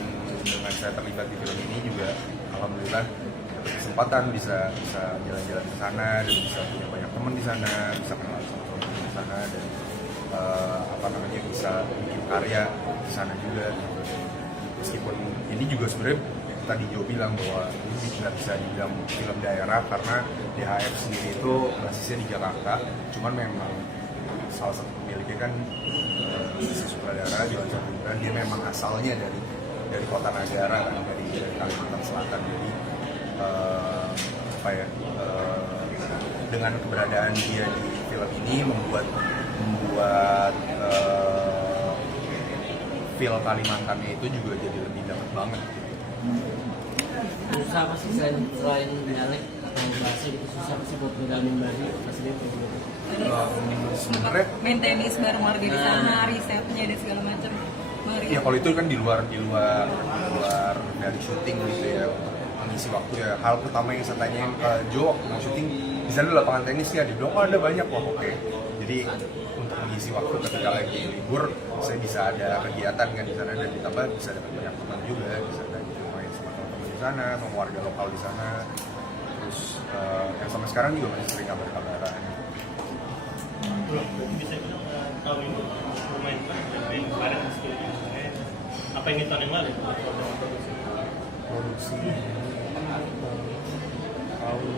dengan saya terlibat di film ini juga alhamdulillah dapat kesempatan bisa jalan-jalan ke sana dan bisa punya banyak teman di sana, bisa kenal sama teman di sana dan bisa bikin karya di sana juga. Meskipun ini juga sebenarnya tadi Jo bilang bahwa ini tidak bisa dibilang film daerah karena DHF sendiri itu basisnya di Jakarta, cuman memang salah satu pemiliknya kan si sutradara Johan Sabudra, dia memang asalnya dari Kota Nagara kan, dari Kalimantan Selatan. Jadi dengan keberadaan dia di film ini membuat feel Kalimantannya itu juga jadi lebih dapat banget. Susah apa sih selain dialek atau bahasa gitu, susah apa sih buat ngedalamin Bali pas dia kayak gitu? Sebenarnya maintenance bareng warga di sana, risetnya dan segala macam. ya kalau itu kan di luar dari syuting gitu ya, untuk mengisi waktu ya. Hal pertama yang saya tanyain ke Jo waktu mau syuting, di sana ada lapangan tenis ya, dia bilang oh ada banyak. Wah oke. Jadi untuk mengisi waktu ketika lagi libur saya bisa ada kegiatan kan di sana, dan ditambah bisa dapat banyak teman juga, bisa main sama teman-teman di sana, sama warga lokal di sana. Terus yang sampai sekarang juga masih sering kabar-kabaran. Bisa tahun ini lumayan main bareng sekali. Apa ini tahun yang lalu? Produksi tahun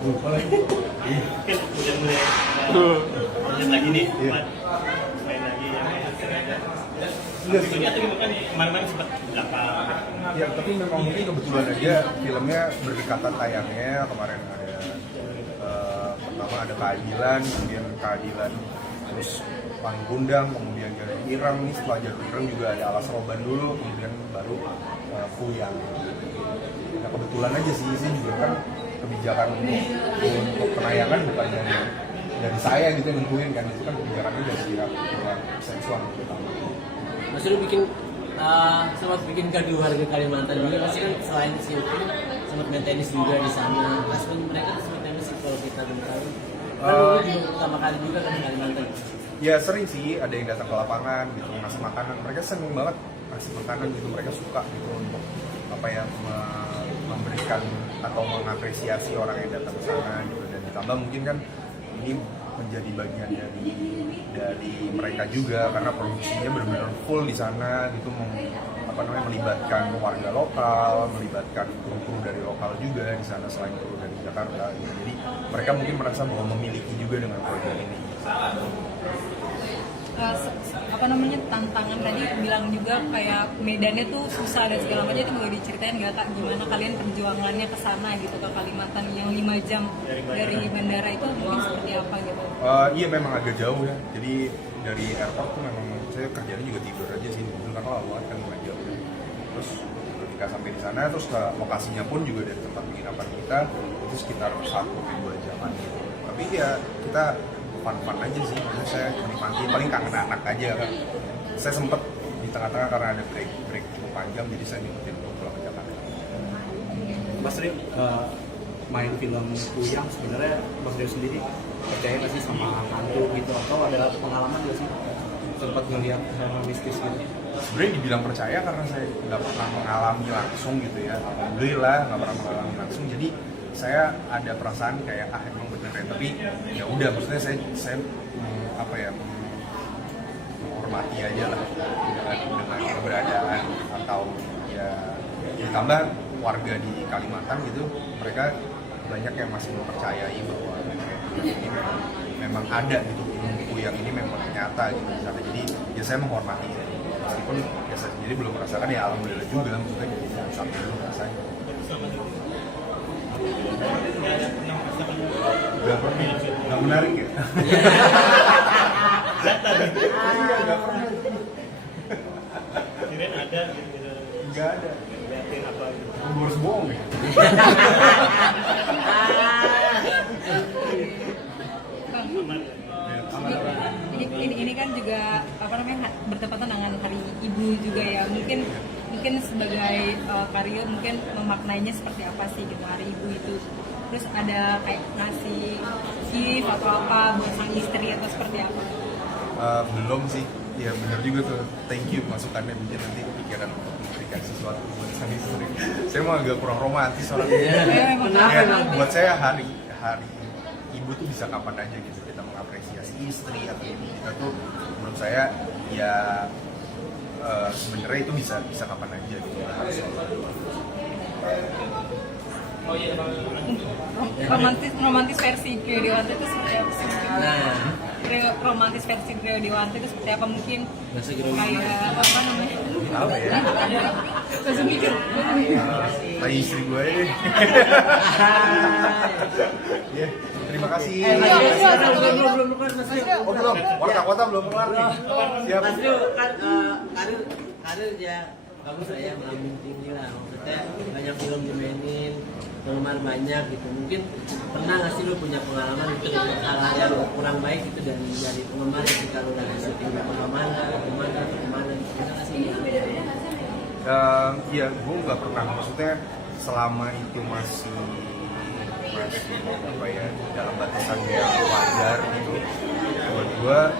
lupa lagi. Kan udah mulai lanjut lagi nih, main lagi ya. Ini atau gimana? Kemarin sempat berapa? Ya tapi memang mungkin kebetulan aja filmnya berdekatan tayangnya. Kemarin ada pertama ada Keadilan, kemudian Keadilan, terus Panggung Gundang, kemudian Jalur Ireng. Nih setelah Jalur Ireng juga ada Alas Roban dulu, kemudian baru Kuyang. Nah kebetulan aja sih juga kan kebijakan untuk penayangan bukan dari saya gitu yang nentuin kan, itu kan kebijakannya dari pihak seksual terutama. Mas lu sempat bikin gaduh warga Kalimantan juga pasti kan, selain syuting sempat main tenis juga di sana. Respon mereka sempat tenis sih kalau kita belum tahu. Kan lu juga pertama kali juga kan di Kalimantan. Ya sering sih ada yang datang ke lapangan gitu ngasih makanan, mereka seneng banget ngasih makanan gitu, mereka suka gitu untuk memberikan atau mengapresiasi orang yang datang ke sana gitu. Dan ditambah mungkin kan ini menjadi bagian dari mereka juga karena produksinya benar-benar full di sana gitu, melibatkan warga lokal, melibatkan kru dari lokal juga di sana selain kru dari Jakarta gitu. Jadi mereka mungkin merasa bahwa memiliki juga dengan proyek ini. Tantangan tadi bilang juga kayak medannya tuh susah dan segala macam, itu boleh diceritain nggak Kak gimana kalian perjuangannya ke sana gitu, ke Kalimantan yang 5 jam dari bandara itu mungkin seperti apa gitu? Iya memang agak jauh ya, jadi dari airport tuh memang saya kerjanya juga tidur aja sih di mobil karena lama banget kan 5 jam. Terus ketika sampai di sana, terus ke lokasinya pun juga dari tempat penginapan kita itu sekitar 1-2 jaman gitu. Tapi ya kita fun aja sih, maksudnya saya menikmati, paling kangen anak aja kan. Saya sempet di tengah-tengah karena ada break cukup panjang, jadi saya ngikutin untuk pulang ke Jakarta. Mas Rio, main film Kuyang sebenarnya Mas Rio sendiri percaya nggak sih sama hantu gitu, atau ada pengalaman nggak sih sempat ngelihat hal mistis gitu? Sebenarnya dibilang percaya karena saya nggak pernah mengalami langsung gitu ya, alhamdulillah nggak pernah mengalami langsung, jadi saya ada perasaan kayak emang bener ya, tapi ya udah, maksudnya saya menghormati aja lah dengan keberadaan, atau ya ditambah warga di Kalimantan gitu, mereka banyak yang masih mempercayai bahwa ini memang ada gitu, Kuyang ini memang nyata gitu di sana. Jadi ya saya menghormati ya. Meskipun ya saya sendiri belum merasakan, ya alhamdulillah juga, maksudnya jadi jangan sampai dulu rasanya. Gak menarik ya? Gak pernah. Kirain ada gitu. Gak ada. Liatin apa gitu. Gue harus bohong ya? Ini kan juga bertepatan dengan Hari Ibu juga ya, mungkin sebagai Karyo mungkin memaknainya seperti apa sih gitu Hari Ibu itu, terus ada kayak ngasih gift atau apa buat sang istri atau seperti apa? Belum sih, Iya benar juga tuh, thank you masukannya, mungkin nanti kepikiran untuk memberikan sesuatu buat saya istri. Saya mah agak kurang romantis orangnya. Ya, buat saya hari ibu tuh bisa kapan aja gitu, kita mengapresiasi istri atau ibu kita tuh menurut saya ya sebenarnya itu bisa kapan aja gitu. Romantis versi Rio Dewanto itu seperti apa sih? Nah, Romantis versi Rio Dewanto itu seperti apa mungkin? bahasa Giro Kayak apa namanya? Apa ya? Langsung mikir. Tanya istri gue deh. Ya, terima kasih. belum kan Mas Rio. Oh belum, warta belum kelar nih. Siap. Mas Rio kan karir ya bagus lah ya, melambung tinggi lah, maksudnya banyak film dimainin, penggemar banyak gitu. Mungkin pernah nggak sih lu punya pengalaman gitu dengan hal-hal yang kurang baik gitu dan jadi penggemar ketika lu lagi syuting kemana gitu, pernah nggak sih? Ya gue nggak pernah, maksudnya selama itu masih apa ya, dalam batasan yang wajar gitu, buat gue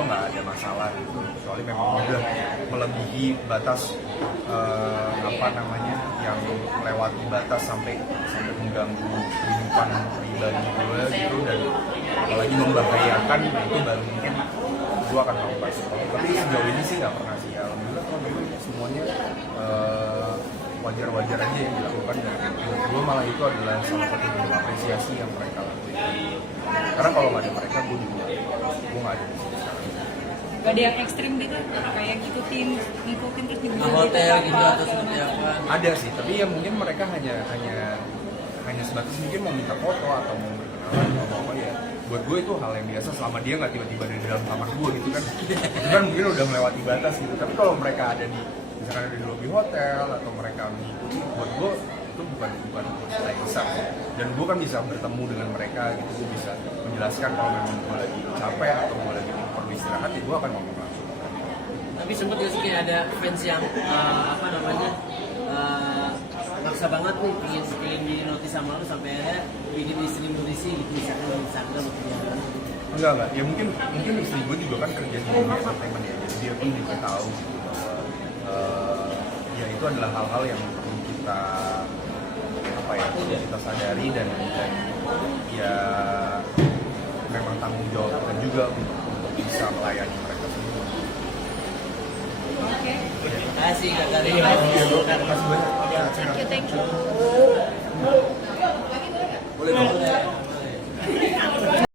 nggak ada masalah gitu, kecuali memang udah melebihi batas apa namanya, yang melewati batas sampai mengganggu kehidupan pribadi gue gitu, dan apalagi membahayakan, itu baru mungkin gue akan melakukan. Tapi sejauh ini sih nggak pernah sih, alhamdulillah kalau memang semuanya wajar-wajar aja yang dilakukan, dan menurut gue malah itu adalah salah satu bentuk apresiasi yang mereka lakukan. Karena kalau nggak ada mereka, gue nggak ada di sini sekarang. Gak ada yang ekstrim gitu, kayak ngikutin terus dibuat Hotel gitu atau seperti apa? Ada sih, tapi ya mungkin mereka hanya sebatas mungkin mau minta foto atau mau berkenalan atau apa ya. Buat gue itu hal yang biasa selama dia nggak tiba-tiba dari dalam kamar gue gitu kan. Itu kan mungkin udah melewati batas gitu. Tapi kalau mereka ada di misalkan ada di lobby hotel atau mereka mengikuti, buat gue itu bukan hal yang besar. Dan gue kan bisa bertemu dengan mereka gitu, gue bisa menjelaskan kalau memang gue lagi capek atau gue lagi perlu istirahat, ya gue akan ngomong langsung. Tapi sempet gak sih kayak ada fans yang apa namanya maksa banget nih pengen di notis sama lu sampai akhirnya bikin istri nutrisi gitu, misalkan di Instagram atau di mana gitu. Enggak, ya mungkin istri gue juga kan kerja di dunia entertainment ya, jadi dia pun juga tahu gitu bahwa ya itu adalah hal-hal yang perlu kita kita sadari, dan ya memang tanggung jawab kita juga untuk bisa melayani mereka semua. Oke. Terima kasih Kak Rio. Terima kasih banyak. Thank you. Boleh.